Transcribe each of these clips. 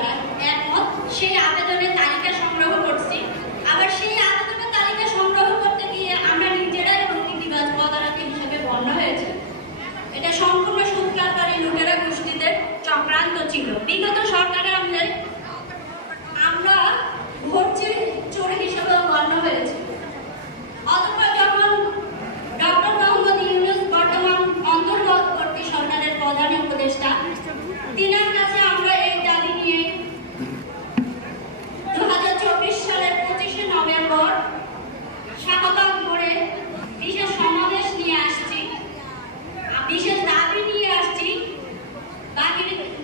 যারা একমত সেই আবেদনের তালিকা সংগ্রহ করছি। আবার সেই আবেদনের তালিকা সংগ্রহ করতে গিয়ে আমরা নিজেরাই দুর্নীতিবাজ পদারাতি হিসেবে গণ্য হয়েছে। এটা সম্পূর্ণ সুদকারবারী লুটেরা গোষ্ঠীদের চক্রান্ত ছিল। বিগত সরকারের আমলে আমরা ভোট চোর হিসেবেও গণ্য হয়েছে। অথবা যখন ডক্টর মোহাম্মদ ইউনূস বর্তমান অন্তর্বর্তী সরকারের প্রধান উপদেষ্টা, তিনার কাছে আমরা এই দাবি নিয়ে 2024 সালের 25শে নভেম্বর শাহবাগ মোড়ে বিশেষ সমাবেশ নিয়ে আসছি, বিশেষ দাবি নিয়ে আসছি।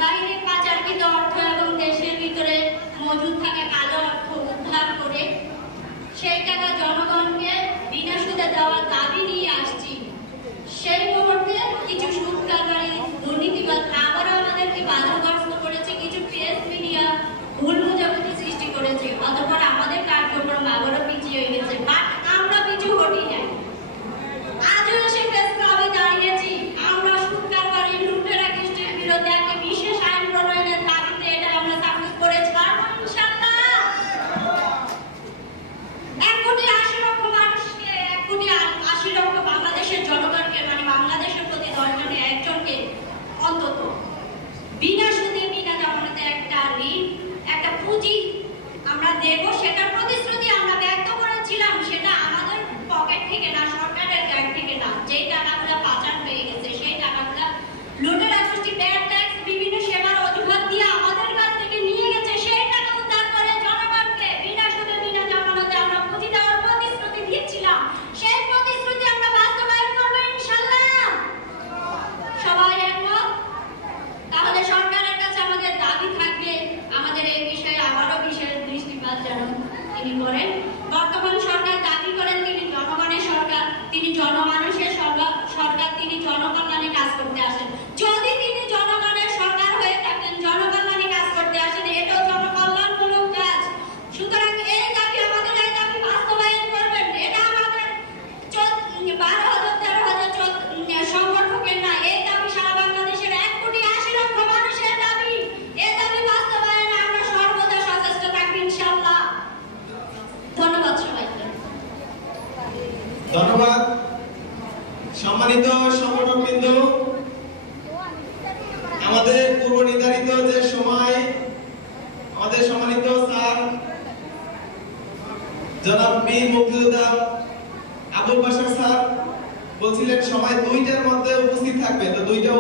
বাহিরে পাচারকৃত অর্থ এবং দেশের ভিতরে মজুদ থাকা কালো অর্থ উদ্ধার করে সেই টাকা জনগণকে বিনা সুদে দেওয়ার দাবি নিয়ে আসছি। সেই মুহূর্তে কিছু সুদকারবারী দুর্নীতিবাদ আবারও আমাদেরকে বাধাগ্রস্ত করেছে, কিছু প্রেস মিডিয়া ভুল বোঝাবুঝি সৃষ্টি করেছে, অতঃপর আমাদের কার্যক্রম আবারও পিছিয়ে গেছে। বাট আমরা পিছু হটি নাই। আজও এসে প্রেস ক্লাবে দাঁড়িয়েছি। আমরা সুদকারবারী লুটেরা গোষ্ঠীর বিরুদ্ধে একটা বিশেষ আইন প্রণয়নের দাবিতে এটা আমরা সাকসেস করে ছাড়ব ইনশাআল্লাহ। 1,80,00,000 মানুষকে, 1,80,00,000 বাংলাদেশের জনগণকে, মানে বাংলাদেশের প্রতি 10 জনে একজনকে অন্তত বিনা সুদে বিনা জামানতে একটা ঋণ, একটা পুঁজি আমরা দেব। সেটা প্রতিশ্রুতি আমরা ব্যক্ত করেছিলাম। সেটা আমাদের পকেট থেকে না, সরকারের ব্যাংক থেকে না। যেই টাকাগুলো পাচার হয়ে গেছে সেই টাকাগুলো লুটেরা গোষ্ঠী ব্যাড ট্যাক্স বিভিন্ন সেবার অজুহাত দিয়ে আমাদের কাছ থেকে নিয়ে গেছে। সেই টাকা উদ্ধার করে জনগণকে বিনা সুদে বিনা জামানতে আমরা পুঁজি দেওয়ার প্রতিশ্রুতি দিয়েছিলাম। সেই প্রতিশ্রুতি আমরা বাস্তবায়ন করবো ইনশাআল্লাহ। সবাই একমত? তাহলে সরকারের কাছে আমাদের দাবি থাকবে আমাদের এই বিষয়ে আবারও বিশেষ দৃষ্টিপাত যেন তিনি করেন। বর্তমান সরকার দাবি করেন তিনি জনগণের সরকার, তিনি জনমানুষের সরকার, তিনি জনকল্যাণে কাজ করতে আসেন। যদি তিনি জনগণের সরকার হয়ে থাকেন, জনকল্যাণে কাজ করতে আসেন, এটাও জনকল্যাণমূলক কাজ। সুতরাং এই দাবি, আমাদের এই দাবি বাস্তবায়ন করবেন। এটা আমাদের 12,000-13,000 সংগঠকের না, এই দাবি সারা বাংলাদেশের 1,80,00,000 মানুষের দাবি। এই দাবি বাস্তবায়নে আমরা সর্বদা সচেষ্ট থাকবো ইনশাআল্লাহ। ধন্যবাদ সবাইকে। ধন্যবাদ সম্মানিত সংগঠকবৃন্দ। আমাদের পূর্ব নির্ধারিত যে সময়, আমাদের সম্মানিত স্যার জনাব বীর মুক্তিযোদ্ধা আবুল বাশার স্যার বলছিলেন সময় 2টার মধ্যে উপস্থিত থাকবে, তো 2টা